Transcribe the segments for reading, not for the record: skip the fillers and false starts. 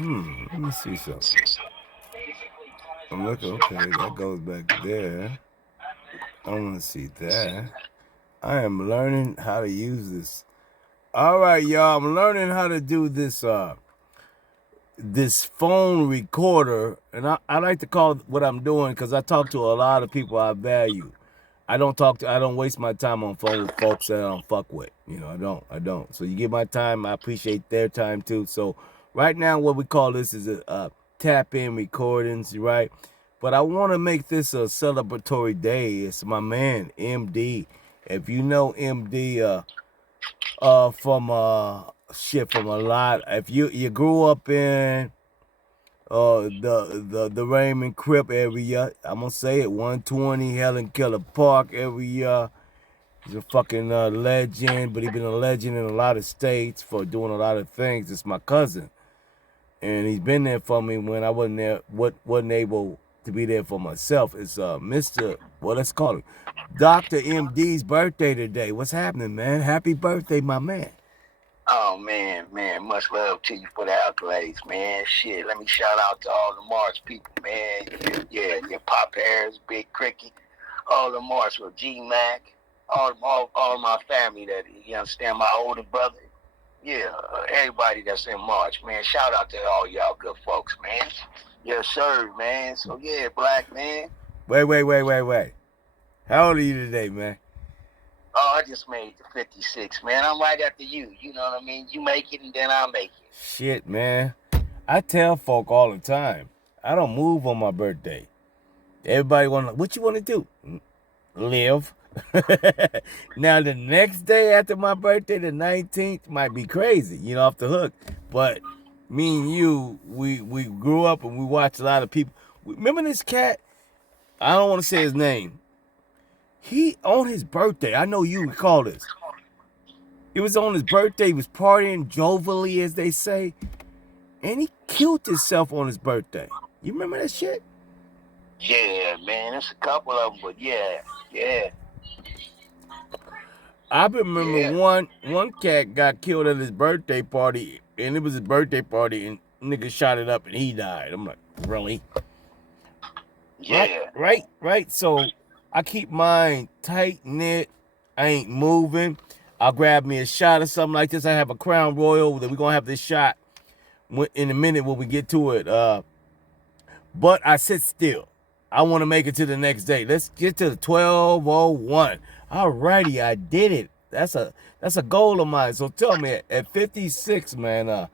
Let me see something. I'm looking. Okay, that goes back there. I want to see that. I am learning how to use this. All right, y'all. I'm learning how to do this. This phone recorder, and I like to call what I'm doing because I talk to a lot of people I value. I don't waste my time on phone with folks that I don't fuck with. You know, I don't. So you give my time, I appreciate their time too. So right now, what we call this is a tap in recordings, right? But I want to make this a celebratory day. It's my man MD. If you know MD, from from a lot. If you grew up in the Raymond Crip area, I'm gonna say it, 120 Helen Keller Park area. He's a fucking legend, but he's been a legend in a lot of states for doing a lot of things. It's my cousin, and he's been there for me when I wasn't able to be there for myself. It's Mr. Well, let's call him Dr.Md's birthday today. What's happening, man? Happy birthday, my man. Oh man, much love to you for the accolades, man. Shit, let me shout out to all the March people, man. Yeah, your Pop Harris, Big Cricky, all the March with G Mac, all my family that you understand, my older brother. Yeah, everybody that's in March, man. Shout out to all y'all good folks, man. Yes, sir, man. So yeah, black man. Wait. How old are you today, man? Oh, I just made the 56, man. I'm right after you. You know what I mean? You make it and then I'll make it. Shit, man. I tell folk all the time, I don't move on my birthday. Everybody what you want to do? Live. Now the next day after my birthday, the 19th, might be crazy, off the hook. But me and you, we grew up and we watched a lot of people. Remember this cat? I don't want to say his name. He on his birthday, I know you recall this. It was on his birthday, he was partying jovially, as they say, and he killed himself on his birthday. You remember that shit? Yeah, man, there's a couple of them, but yeah. I remember one cat got killed at his birthday party, and it was his birthday party, and nigga shot it up and he died. I'm like, really? Yeah. Right. So I keep mine tight knit. I ain't moving. I'll grab me a shot or something like this. I have a Crown Royal that we're gonna have this shot in a minute when we get to it. But I sit still. I want to make it to the next day. Let's get to the 12:01. Alrighty, I did it. That's a goal of mine. So tell me, at 56, man,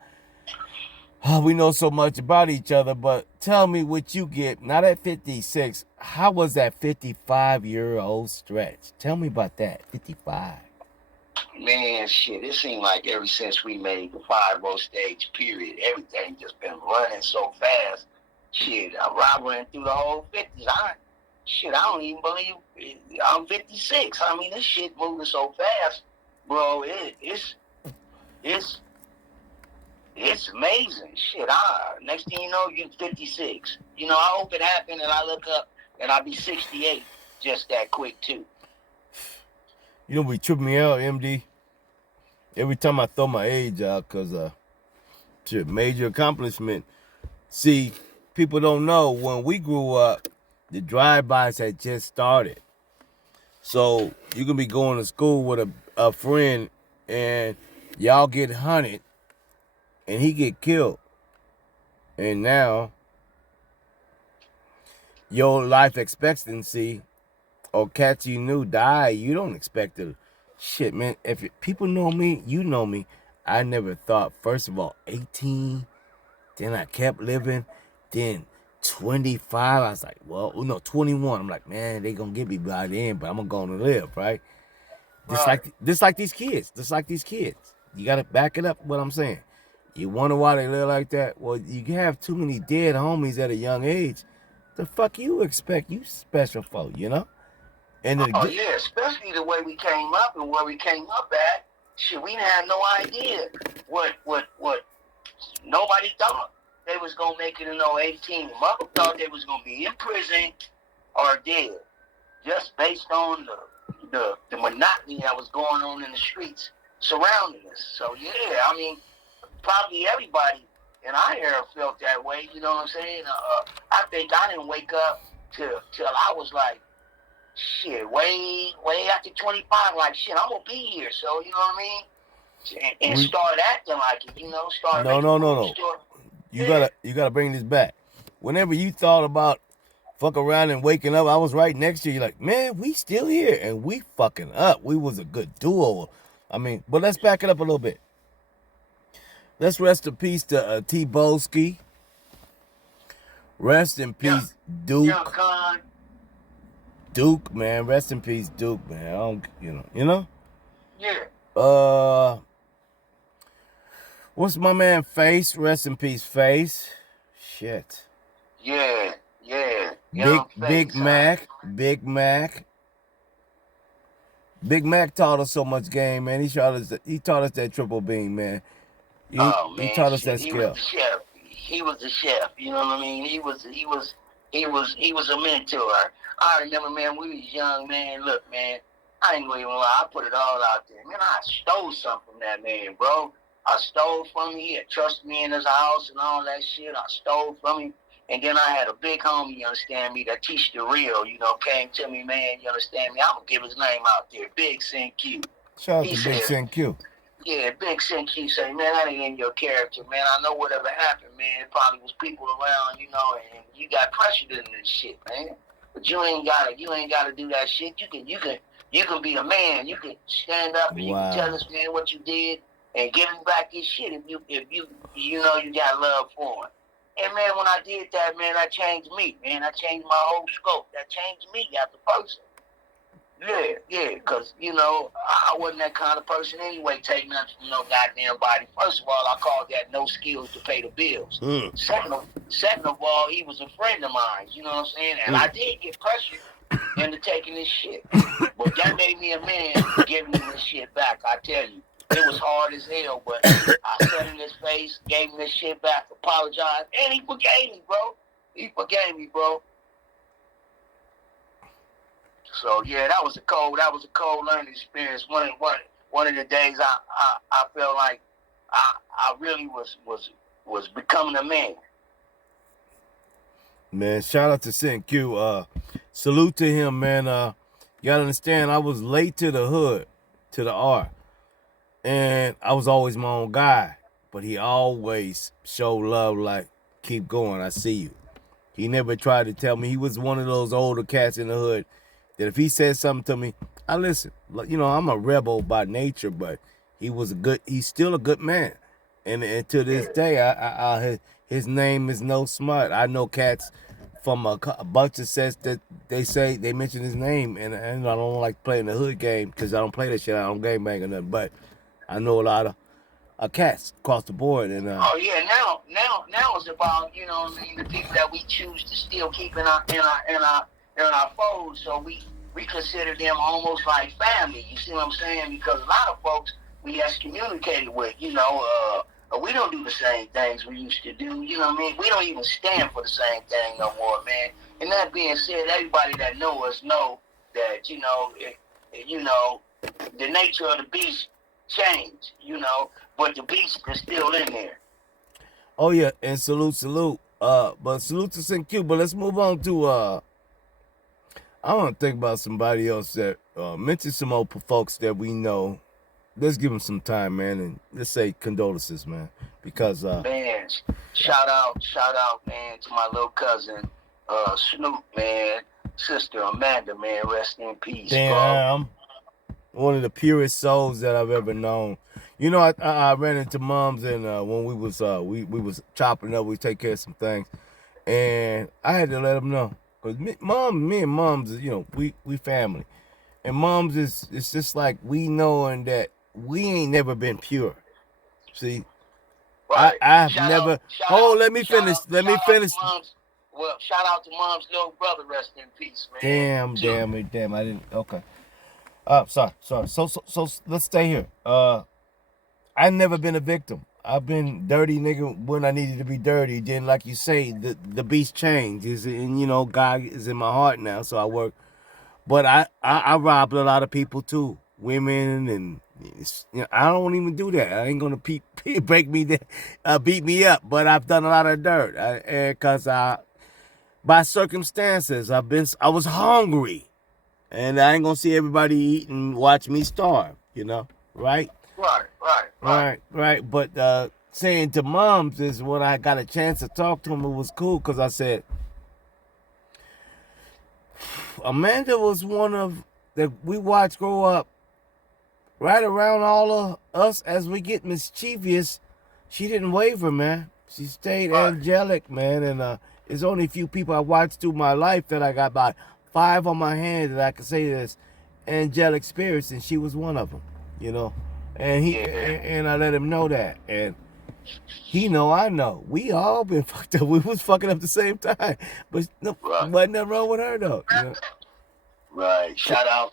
we know so much about each other, but tell me what you get. Not at 56. How was that 55-year-old stretch? Tell me about that. 55. Man, shit, it seemed like ever since we made the 5-0 stage, period, everything just been running so fast. Shit, I ran through the whole 50s. I don't even believe I'm 56. I mean, this shit moving so fast, bro. It's amazing. Shit, next thing you know, you're 56. I hope it happened and I look up and I'll be 68 just that quick, too. You know what tripped me out, MD? Every time I throw my age out, because shit, major accomplishment. See, people don't know, when we grew up, the drive-bys had just started. So you can be going to school with a friend and y'all get hunted and he get killed. And now your life expectancy or cats you knew die, you don't expect it. Shit, man, if people know me, you know me. I never thought, first of all, 18, then I kept living, then 25, I was like, well, no, 21. I'm like, man, they gonna get me by then, but I'm gonna live, right? Right. Just like these kids. You gotta back it up what I'm saying. You wonder why they live like that? Well, you have too many dead homies at a young age. The fuck you expect you special for, And Oh yeah, especially the way we came up and where we came up at. Shit, we had no idea what nobody thought they was gonna make it in 18. Mother thought they was gonna be in prison or dead, just based on the monotony that was going on in the streets surrounding us. So yeah, I mean, probably everybody and I never felt that way. You know what I'm saying? I think I didn't wake up till I was like, shit, way after 25. Like, shit, I'm gonna be here. So you know what I mean? And start acting like it. You know, start making moves. You gotta bring this back. Whenever you thought about fuck around and waking up, I was right next to you. Like, man, we still here and we fucking up. We was a good duo. I mean, but let's back it up a little bit. Let's rest in peace to T. Bolsky. Rest in peace, Duke. Duke, man. Rest in peace, Duke, man. I don't, you know? Yeah. What's my man Face? Rest in peace, Face. Shit. Yeah. Big Mac. Big Mac taught us so much game, man. He taught us that triple beam, man. He taught us that skill. He was the chef. You know what I mean? He was a mentor. I remember, man, we was young, man. Look, man, I ain't gonna even lie. I put it all out there. Man, I stole something from that man, bro. I stole from him. He had trusted me in his house and all that shit. I stole from him. And then I had a big homie, you understand me, that teach the real, came to me, man, you understand me? I'm going to give his name out there, Big Sin Q. Shout out to Big Sin Q. Yeah, Big Sin Q say, man, that ain't in your character, man. I know whatever happened, man, it probably was people around, and you got pressured into this shit, man. But you ain't gotta do that shit. You can be a man. You can stand up and you can tell this man what you did and give him back his shit if you got love for him. And, man, when I did that, man, that changed me, man. That changed my whole scope. That changed me as a person. Yeah, because, I wasn't that kind of person anyway, taking nothing from no goddamn body. First of all, I called that no skills to pay the bills. Second of all, he was a friend of mine, you know what I'm saying? And I did get pressured into taking this shit. But that made me a man giving me this shit back, I tell you. It was hard as hell, but I said in his face, gave him this shit back, apologized, and he forgave me, bro. So yeah, that was a cold learning experience. One of the days I felt like I really was becoming a man. Man, shout out to Sin Q. Salute to him, man. You gotta understand, I was late to the hood, to the R. And I was always my own guy, but he always showed love, like, keep going, I see you. He never tried to tell me. He was one of those older cats in the hood that if he said something to me, I listen. I'm a rebel by nature, but he's still a good man. And to this day, his name is No Smart. I know cats from a bunch of sets that they mention his name, and I don't like playing the hood game because I don't play that shit. I don't game bang or nothing, but I know a lot of cats across the board, and now it's about the people that we choose to still keep in our fold. So we consider them almost like family. You see what I'm saying? Because a lot of folks we excommunicated with. We don't do the same things we used to do. You know what I mean? We don't even stand for the same thing no more, man. And that being said, everybody that know us know that the nature of the beast changed, but the beast is still in there. Oh yeah, and salute. But salute to Sin Q. But let's move on to I want to think about somebody else that mention some old folks that we know. Let's give them some time, man, and let's say condolences, man, because man, shout out, man, to my little cousin Snoop, man, sister Amanda, man, rest in peace, damn, bro. One of the purest souls that I've ever known. I ran into moms, and when we was chopping up, we take care of some things, and I had to let them know, because me and moms, we family, and moms it's just like we knowing that we ain't never been pure. See, right. I've never. Let me finish. Well, shout out to mom's little brother, rest in peace, man. Damn, I didn't. Okay. Sorry. So let's stay here. I've never been a victim. I've been dirty, nigga, when I needed to be dirty. Then, like you say, the beast changed. And God is in my heart now, so I work. But I robbed a lot of people too, women and I don't even do that. I ain't gonna break me, beat me up. But I've done a lot of dirt, because by circumstances, I was hungry, and I ain't gonna see everybody eat and watch me starve. Right? Right. But saying to moms is when I got a chance to talk to him, it was cool because I said, Amanda was one of that we watched grow up right around all of us as we get mischievous. She didn't waver, man. She stayed angelic, man. And there's only a few people I watched through my life that I got about 5 on my hand that I could say this angelic spirits, and she was one of them, And and I let him know that, and he know I know. We all been fucked up. We was fucking up at the same time, but wasn't nothing wrong with her though. Right. Shout out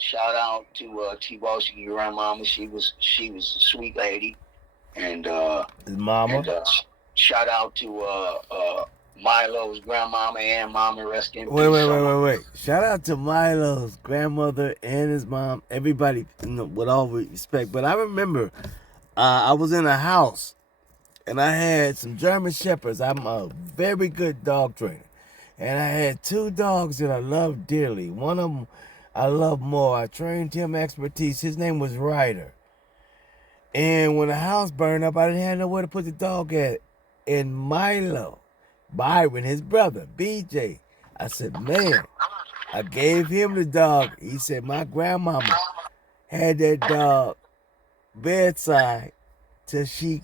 to T-Bossy, your grandmama. She was a sweet lady, and his mama. And shout out to Milo's grandmama and mama. Rest in peace. Wait. Shout out to Milo's grandmother and his mom. Everybody, with all respect. But I remember, I was in a house, and I had some German Shepherds. I'm a very good dog trainer, and I had 2 dogs that I loved dearly. One of them I love more. I trained him expertise. His name was Ryder. And when the house burned up, I didn't have nowhere to put the dog at. And Milo, Byron, his brother, Bday, I said, man, I gave him the dog. He said, my grandmama had that dog bedside till she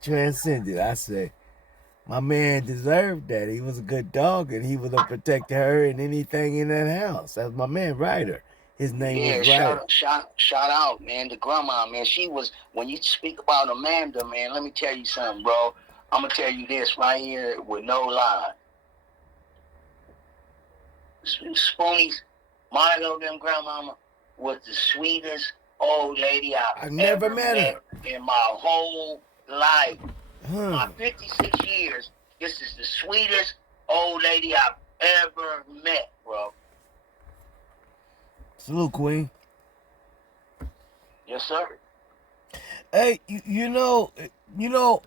transcended. I said, my man deserved that. He was a good dog, and he would have protected her and anything in that house. That's my man, Ryder. His name was Ryder. Shout out, man, to grandma, man. She was, when you speak about Amanda, man, let me tell you something, bro. I'm going to tell you this right here with no lie. Spoonies, Milo, them grandmama, was the sweetest old lady I've never met her in my whole life. My 56 years, this is the sweetest old lady I've ever met, bro. Salute, Queen. Yes, sir. Hey, you know,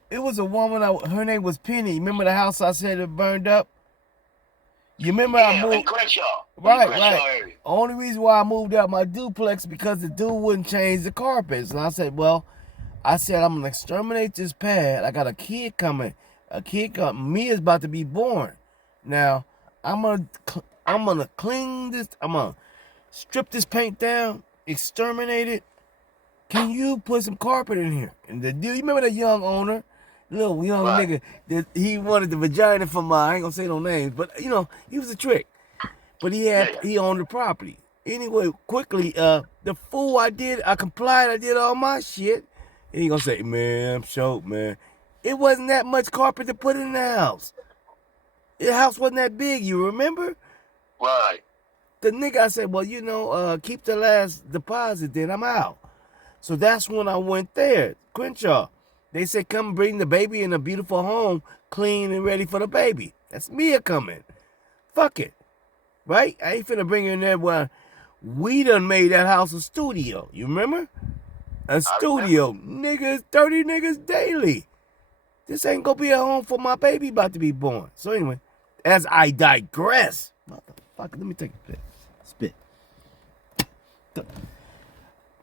it was a woman. Her name was Penny. Remember the house I said it burned up? You remember I moved? In Crenshaw. Right. Only reason why I moved out my duplex because the dude wouldn't change the carpets, and I said, well, I'm gonna exterminate this pad. I got a kid coming. Mia's about to be born. Now I'm gonna clean this. I'm gonna strip this paint down, exterminate it. Can you put some carpet in here? And the dude, you remember that young owner, little young nigga that he wanted the vagina from I ain't gonna say no names, but he was a trick. But he owned the property. Anyway, quickly, the fool I complied. I did all my shit. And he gonna say, man, I'm choked, man. It wasn't that much carpet to put in the house. The house wasn't that big, you remember? Right. The nigga, I said, well, keep the last deposit, then I'm out. So that's when I went there, Crenshaw. They said, come bring the baby in a beautiful home, clean and ready for the baby. That's Mia coming. Fuck it. Right? I ain't finna bring her in there where we done made that house a studio. You remember? A studio. Niggas, 30 niggas daily. This ain't gonna be a home for my baby about to be born. So anyway, as I digress. Motherfucker, let me take a piss. Spit.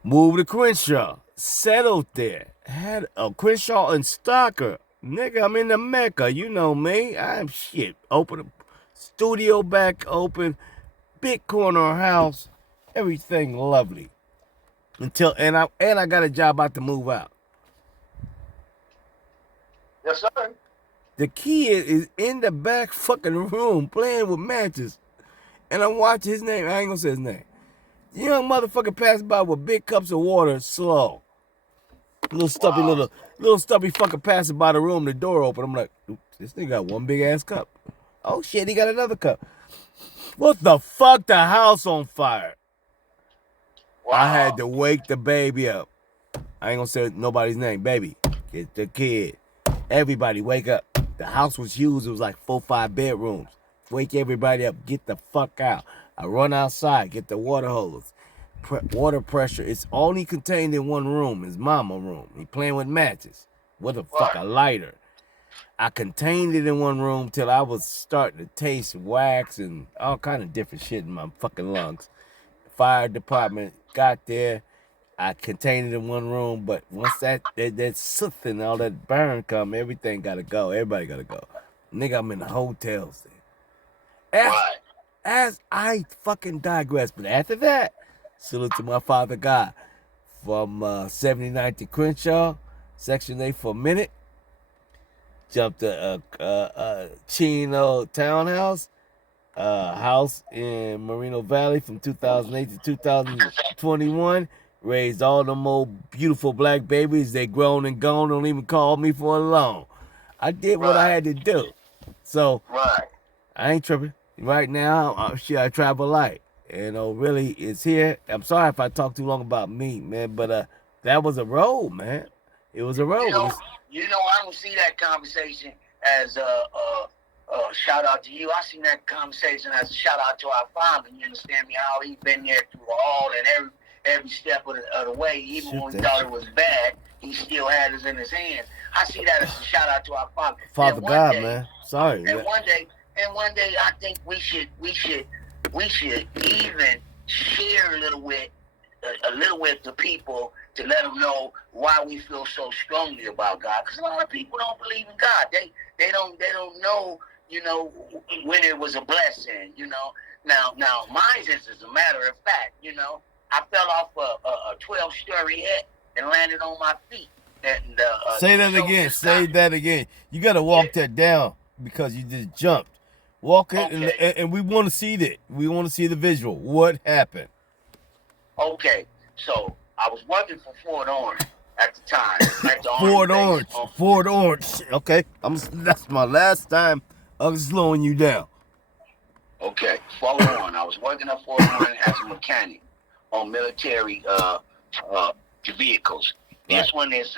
Moved to Crenshaw. Settled there. Had a Crenshaw and Stalker. Nigga, I'm in the Mecca. You know me. I'm shit. Open a studio back open. Big corner house. Everything lovely. And I got a job about to move out. Yes, sir. The kid is in the back fucking room playing with matches. And I'm watching his name. I ain't gonna say his name. The young motherfucker passed by with big cups of water, slow. Little stubby fucker passing by the room, the door open. I'm like, this nigga got one big ass cup. Oh shit, he got another cup. What the fuck? The house on fire. Wow. I had to wake the baby up. I ain't gonna say nobody's name. Baby, get the kid. Everybody wake up. The house was huge. It was like 4 or 5 bedrooms. Wake everybody up. Get the fuck out. I run outside. Get the water hose. water pressure. It's only contained in one room. His mama room. He playing with matches. What the fuck, a lighter. I contained it in one room till I was starting to taste wax and all kind of different shit in my fucking lungs. Fire department got there. I contained it in one room, but once that soot and all that burn come, everything gotta go. Everybody gotta go. Nigga, I'm in the hotels there. As I fucking digress, but after that, salute to my father God from 79th to Crenshaw, Section 8 for a minute. Jumped to Chino Townhouse, house in Moreno Valley from 2008 to 2021. Raised all them old beautiful black babies. They grown and gone. Don't even call me for a loan. I did what I had to do. So I ain't tripping. Right now, shit, I travel light. And really, it's here. I'm sorry if I talk too long about me, man, but that was a road, man. It was a road. You know, I don't see that conversation as a shout out to you. I see that conversation as a shout out to our father. You understand me? How he been there through all and every step of the way. Even when we thought it was bad, he still had us in his hands. I see that as a shout out to our father. Father God, man. Sorry. And one day, I think we should even share a little with the people to let them know why we feel so strongly about God. Because a lot of people don't believe in God. They don't know, you know, when it was a blessing. You know. Now, mine is as a matter of fact. You know, I fell off a 12-story hit and landed on my feet. And, say that again. Say that again. You got to walk that down because you just jumped. Walk it, and we want to see that. We want to see the visual. What happened? Okay, so I was working for Fort Orange at the time. Fort Orange. Okay, that's my last time of slowing you down. Okay, Fort Orange. I was working at Fort Orange as a mechanic on military vehicles. This one is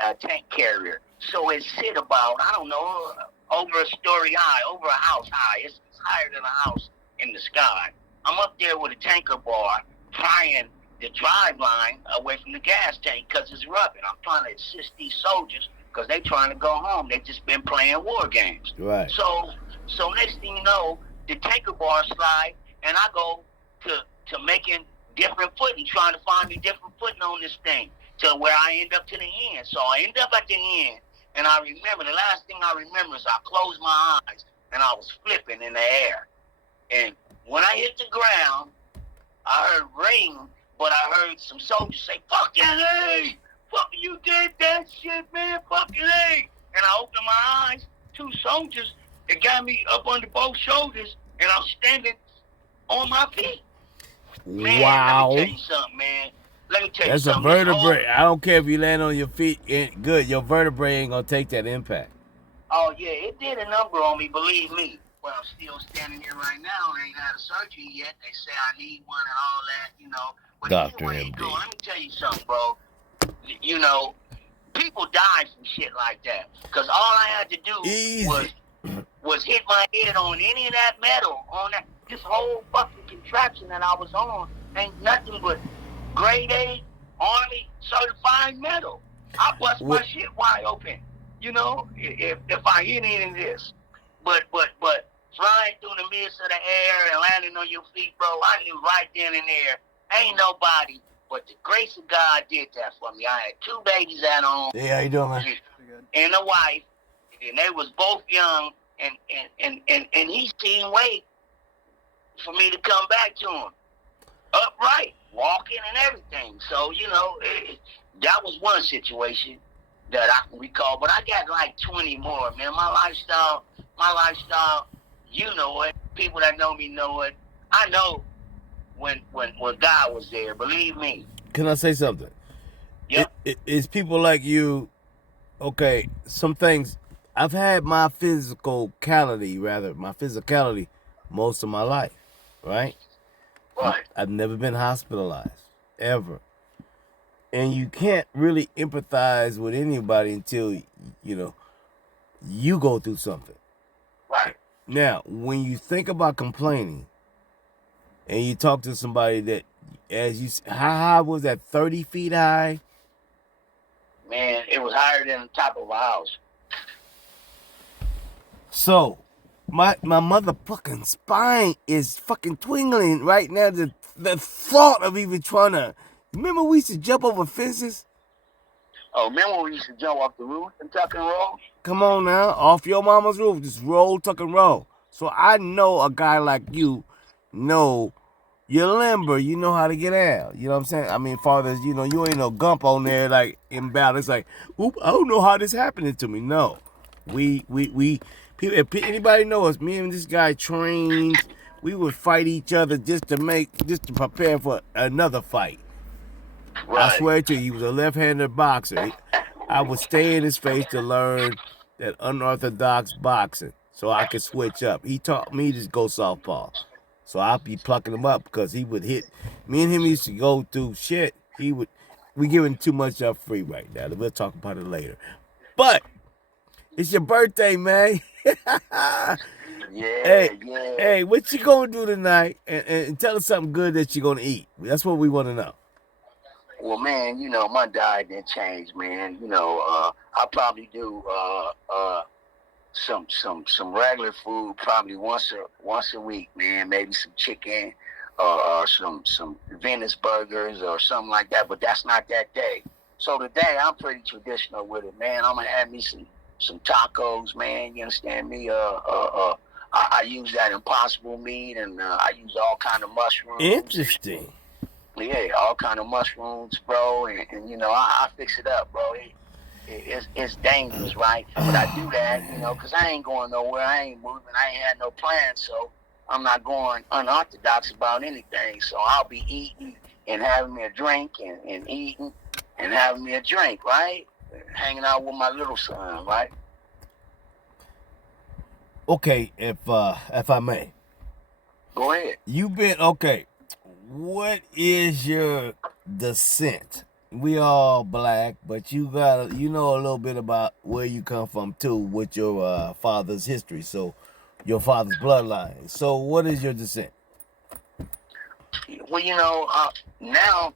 a tank carrier, so it sit about, I don't know, over a story high, over a house high. It's higher than a house in the sky. I'm up there with a tanker bar, prying the drive line away from the gas tank because it's rubbing. I'm trying to assist these soldiers because they trying to go home. They just been playing war games. Right. So next thing you know, the tanker bar slide, and I go to making different footing, trying to find me different footing on this thing to where I end up to the end. So I end up at the end, and I remember, the last thing I remember is I closed my eyes, and I was flipping in the air. And when I hit the ground, I heard ring, but I heard some soldiers say, "Fucking A! Fucking you did that shit, man! Fucking A!" And I opened my eyes, 2 soldiers, that got me up under both shoulders, and I'm standing on my feet. Man, wow. let me tell you something, man. Let me tell you something. That's a vertebrae. I don't care if you land on your feet. Good. Your vertebrae ain't going to take that impact. Oh, yeah. It did a number on me, believe me. Well, I'm still standing here right now. I ain't had a surgery yet. They say I need one and all that, you know. But Dr.Md. Let me tell you something, bro. You know, people die from shit like that. Because all I had to do was hit my head on any of that metal, on that. This whole fucking contraption that I was on ain't nothing but grade A Army certified metal. I bust my shit wide open, you know, if I hit any of this. But flying through the midst of the air and landing on your feet, bro, I knew right then and there, ain't nobody but the grace of God did that for me. I had 2 babies at home. Hey, how you doing, man? And a wife, and they was both young, and he seen wait for me to come back to him. Upright, walking and everything. So, you know, that was one situation that I can recall. But I got like 20 more, man. My lifestyle, you know it. People that know me know it. I know when God was there, believe me. Can I say something? Yep. It's people like you, okay, some things, I've had my physicality most of my life, right? Right. I've never been hospitalized, ever. And you can't really empathize with anybody until, you know, you go through something. Right. Now, when you think about complaining and you talk to somebody that As you, how high was that? 30 feet high. Man, it was higher than the top of a house. So, my motherfucking spine is fucking twingling right now. The thought of even trying to. Remember we used to jump over fences? Oh, remember when we used to jump off the roof and tuck and roll? Come on now, off your mama's roof, just roll, tuck and roll. So I know a guy like you, know you're limber, you know how to get out. You know what I'm saying? I mean, fathers, you know, you ain't no gump on there like in battle. It's like, oop, I don't know how this happening to me. No, we people. If anybody know us, me and this guy trained. We would fight each other just to prepare for another fight. I Right. swear to you, he was a left-handed boxer. I would stay in his face to learn that unorthodox boxing so I could switch up. He taught me to go southpaw. So I'd be plucking him up because he would hit. Me and him used to go through shit. We giving too much up free right now. We'll talk about it later. But it's your birthday, man. Yeah, hey, yeah. hey, what you gonna do tonight? And tell us something good that you're gonna eat. That's what we want to know. Well, man, you know, my diet didn't change, man. You know, I probably do some regular food probably once a week, man. Maybe some chicken or some Venice burgers or something like that. But that's not that day. So today I'm pretty traditional with it, man. I'm gonna have me some tacos, man. You understand me? I use that Impossible meat, and I use all kind of mushrooms. Interesting. Yeah, all kind of mushrooms, bro, and you know I fix it up, bro. It's dangerous, right? But I do that, you know, because I ain't going nowhere. I ain't moving. I ain't had no plans, so I'm not going unorthodox about anything. So I'll be eating and having me a drink and eating and having me a drink, right? Hanging out with my little son, right? Okay, if I may, Go ahead. you been okay. What is your descent? We all black, but you know a little bit about where you come from too, with your father's history. So, your father's bloodline. So, what is your descent? Well, you know, now,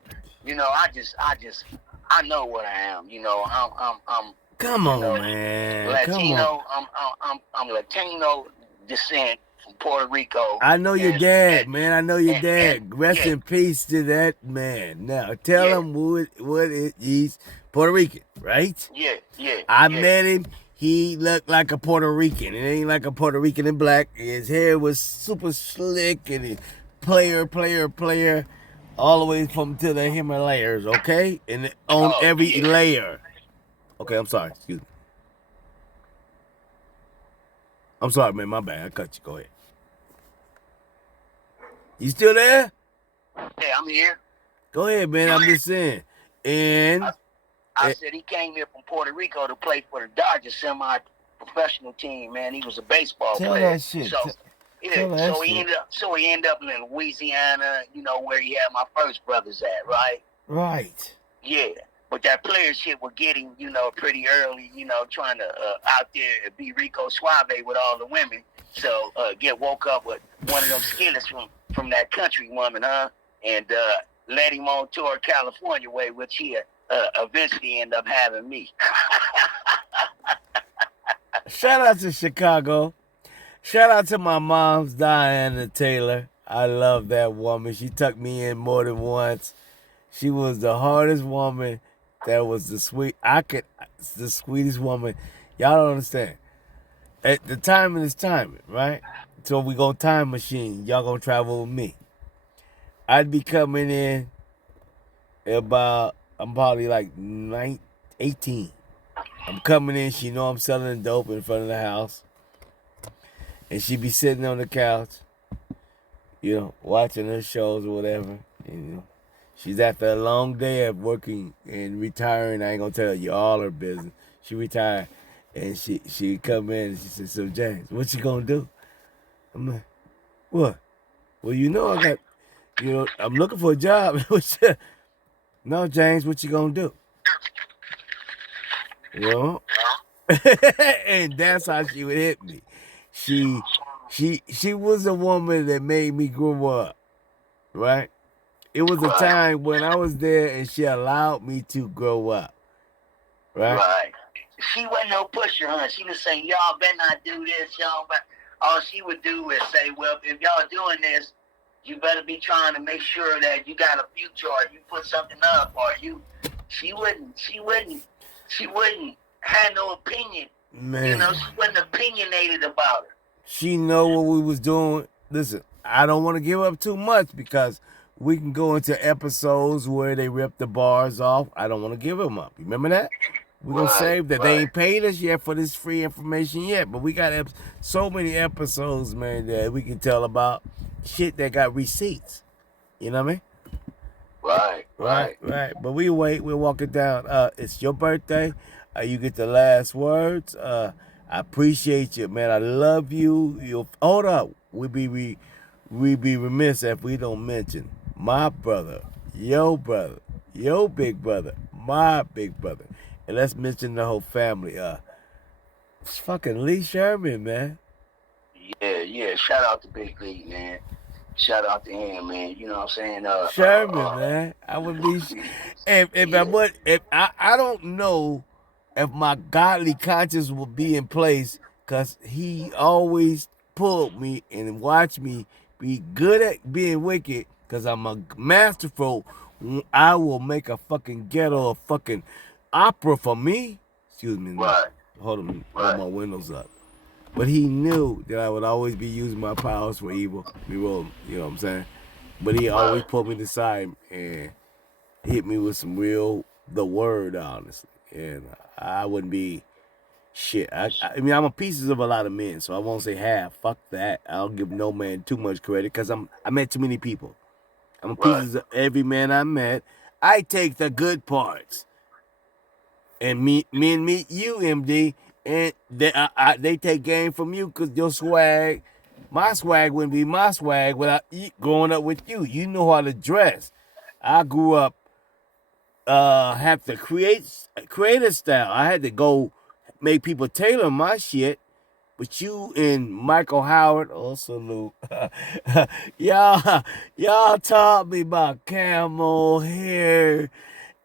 you know, I know what I am. You know, I'm Come you on, know, man. Come on. Latino. I'm Latino descent from Puerto Rico, I know your and dad, man. I know your and dad. Rest yeah, in peace to that man. Now, tell yeah, him he's Puerto Rican, right? yeah, yeah, I yeah. met him. He looked like a Puerto Rican. It ain't like a Puerto Rican in black. His hair was super slick and he player, all the way from to the Himalayas, okay? And on Oh every yeah. layer. Okay, I'm sorry. Excuse me. I'm sorry, man. My bad. I cut you. Go ahead. You still there? Hey, I'm here. Go ahead, man. I'm just saying. I, And I eh, said he came here from Puerto Rico to play for the Dodgers semi-professional team. Man, he was a baseball tell player. that shit. So yeah, Tell that shit. so he ended up in Louisiana. You know where he had my first brothers at, right? Right. Yeah, but that player shit was getting, you know, pretty early, you know, trying to out there be Rico Suave with all the women. So get woke up with one of them skillets from that country woman, huh? And led him on tour California way, which he eventually ended up having me. Shout out to Chicago. Shout out to my mom's Diana Taylor. I love that woman. She tucked me in more than once. She was the hardest woman. That was the sweetest woman. Y'all don't understand. At the timing is timing, right? So we go time machine. Y'all gonna travel with me. I'd be coming in I'm probably like 18. I'm coming in. She know I'm selling dope in front of the house, and she be sitting on the couch, you know, watching her shows or whatever. You know, she's after a long day of working and retiring. I ain't gonna tell you all her business. She retired, and she come in and she said, "So James, what you gonna do?" I'm like, "What?" Well, you know, I'm looking for a job. No, James, what you gonna do? Well, and that's how she would hit me. She she was a woman that made me grow up, right? It was a Right. time when I was there and she allowed me to grow up. Right? Right. She wasn't no pusher, huh? She was saying, y'all better not do this, y'all. But all she would do is say, well, if y'all doing this, you better be trying to make sure that you got a future, or you put something up, or you. She wouldn't have no opinion. Man. You know, she wasn't opinionated about it. She know what we was doing. Listen, I don't want to give up too much because we can go into episodes where they rip the bars off. I don't want to give them up. Remember that? We're going to save that. They ain't paid us yet for this free information yet, but we got so many episodes, man, that we can tell about shit that got receipts. You know what I mean? Right. But we wait. We'll walk it down. It's your birthday. You get the last words. I appreciate you, man. I love you. Hold up. We be remiss if we don't mention my brother, your big brother, my big brother, and let's mention the whole family. It's fucking Lee Sherman, man. Yeah. Shout out to Big Lee, man. Shout out to him, man. You know what I'm saying? Sherman, man. I would be. If I don't know if my godly conscience will be in place, because he always pulled me and watched me be good at being wicked, because I'm a masterful. I will make a fucking ghetto, a fucking opera for me. Excuse me. Right. Hold on. Hold my windows up. But he knew that I would always be using my powers for evil. You know what I'm saying? But he always pulled me to the side and hit me with the word, honestly. And I wouldn't be shit. I mean, I'm a pieces of a lot of men, so I won't say half. Fuck that. I don't give no man too much credit because I met too many people. I'm a pieces of every man I met. I take the good parts. And meet you, MD, and they take game from you because your swag, my swag wouldn't be my swag without growing up with you. You know how to dress. I grew up have to create a style. I had to go make people tailor my shit. But you and Michael Howard, salute. y'all taught me about camel hair,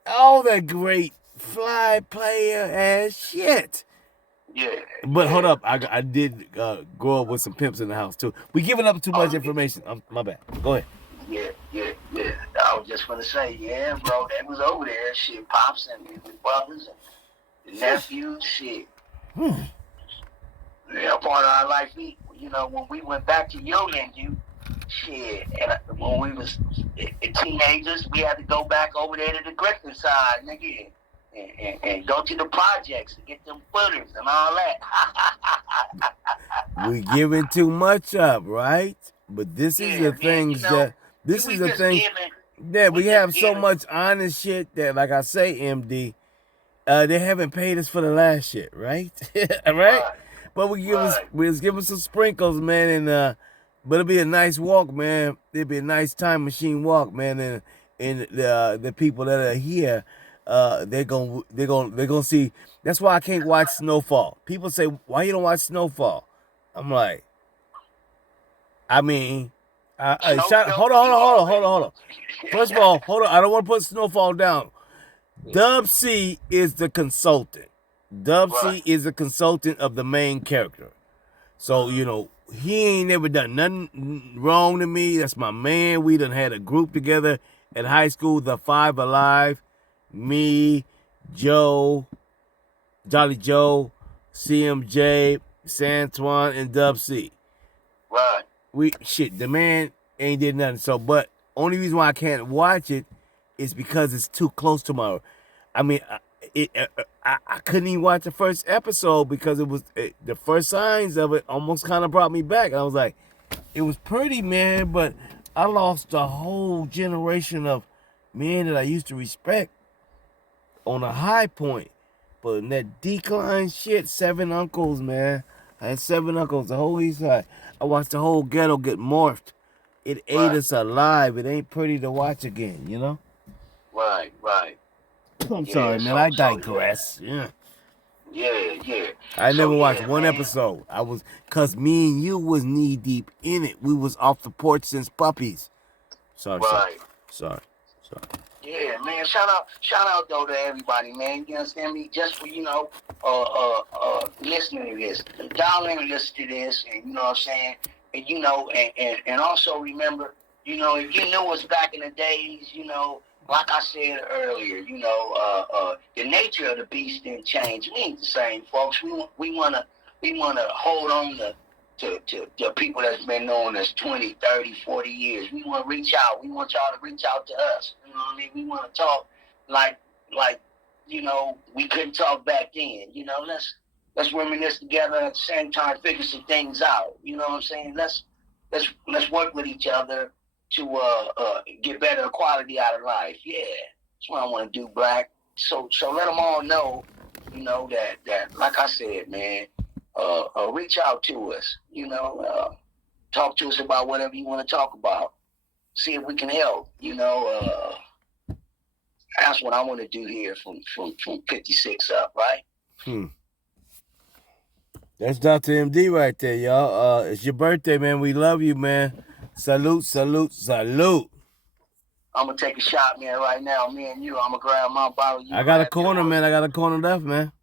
all that great fly player ass shit. Yeah. But hold up, I did grow up with some pimps in the house too. We giving up too much information. My bad. Go ahead. Yeah. I was just gonna say, yeah, bro, that was over there. Shit, pops and the brothers and the nephews, shit. Yeah, part of our life. When we went back to you, shit, and when we was teenagers, we had to go back over there to the Griffin side, nigga, and go to the projects to get them footers and all that. We giving too much up, right? But this is the things that this is the thing that we have so much honest shit that, like I say, MD, they haven't paid us for the last shit, right? Right? But we just give us some sprinkles, man, and but it'll be a nice walk, man. It'll be a nice time machine walk, man, and the people that are here, they're gonna see. That's why I can't watch Snowfall. People say, why you don't watch Snowfall? I'm like, I mean, hold on. First of all, hold on. I don't want to put Snowfall down. Dub C is the consultant. Dub C is the consultant of the main character. So, he ain't never done nothing wrong to me. That's my man. We done had a group together at high school, the Five Alive. Me, Joe, Jolly Joe, CMJ, Santuan, and Dub C. Right. The man ain't did nothing. So, but only reason why I can't watch it is because it's too close to my. I mean, I couldn't even watch the first episode because it was the first signs of it almost kind of brought me back. I was like, it was pretty, man, but I lost a whole generation of men that I used to respect on a high point. But in that decline shit, 7 uncles, man. I had 7 uncles, the whole east side. I watched the whole ghetto get morphed. It ate us alive. It ain't pretty to watch again, you know? Right. I'm sorry, man. I digress. Yeah. I never watched one episode. Cause me and you was knee deep in it. We was off the porch since puppies. Sorry. Sorry. Yeah, man. Shout out though to everybody, man. You understand me? Just for listening to this, dial in and listen to this, and you know what I'm saying. And and also remember, if you knew us back in the days, like I said earlier, the nature of the beast didn't change. We ain't the same, folks. We wanna hold on to people that's been known as 20, 30, 40 years. We want to reach out. We want y'all to reach out to us. You know what I mean? We want to talk like we couldn't talk back then. Let's reminisce together at the same time, figure some things out. You know what I'm saying? Let's work with each other to get better quality out of life. Yeah, that's what I want to do, Black. So let them all know, that like I said, man, reach out to us. Talk to us about whatever you want to talk about. See if we can help. That's what I want to do here from 56 up, right? That's Dr.Md right there, y'all. It's your birthday, man. We love you, man. Salute, salute, salute. I'm gonna take a shot, man, right now. Me and you. I'm gonna grab my bottle. I got a corner, man. I got a corner left, man.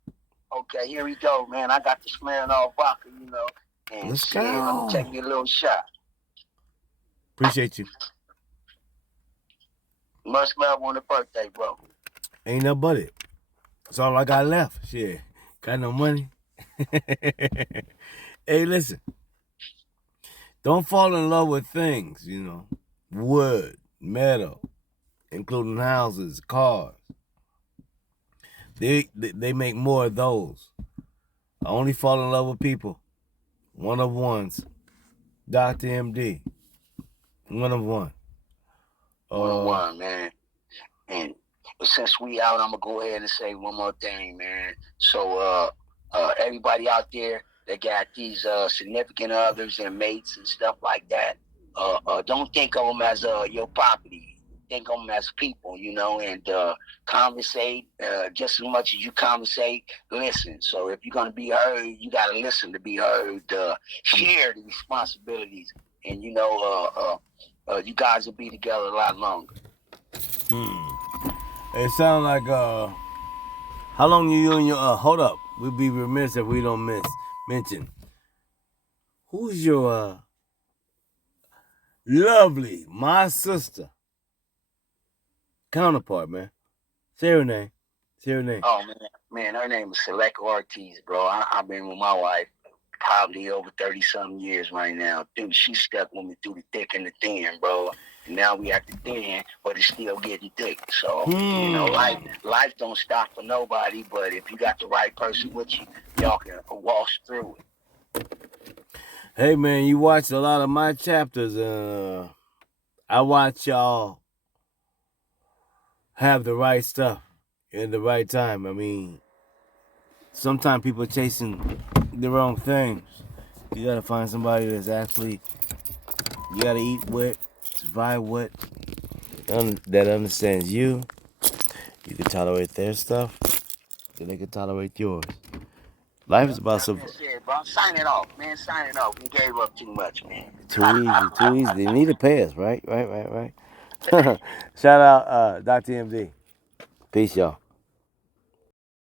Okay, here we go, man. I got the Smirnoff vodka, and let's shit, go. I'm gonna take me a little shot. Appreciate you. Much love on the birthday, bro. Ain't nothing but it. That's all I got left. Shit. Got no money. Hey, listen. Don't fall in love with things, wood, metal, including houses, cars. They make more of those. I only fall in love with people. One of ones. Dr.Md. One of one. One of one, man. And since we out, I'm gonna go ahead and say one more thing, man. So everybody out there that got these significant others and mates and stuff like that, don't think of them as your property. Think of them as people, and conversate just as much as you conversate. Listen. So if you're gonna be heard, you gotta listen to be heard. Share the responsibilities, and you guys will be together a lot longer. It sounds like how long you and your hold up. We'd be remiss if we don't mention who's your lovely, my sister counterpart, man. Say her name. Oh man, her name is Select Ortiz, bro. I've been with my wife probably over 30-something years right now. Dude, she stuck with me through the thick and the thin, bro. And now we at the thin, but it's still getting thick. So, life don't stop for nobody, but if you got the right person with you, y'all can waltz through it. Hey, man, you watched a lot of my chapters, and I watch y'all have the right stuff in the right time. I mean, sometimes people are chasing the wrong things. You gotta find somebody that's actually, you gotta eat with, survive with, that understands you. You can tolerate their stuff, then they can tolerate yours. Life is about survival. Bro, sign it off, man. Sign it off. We gave up too much, man. Too easy. They need to pay us, right? Shout out Dr.Md. Peace, y'all.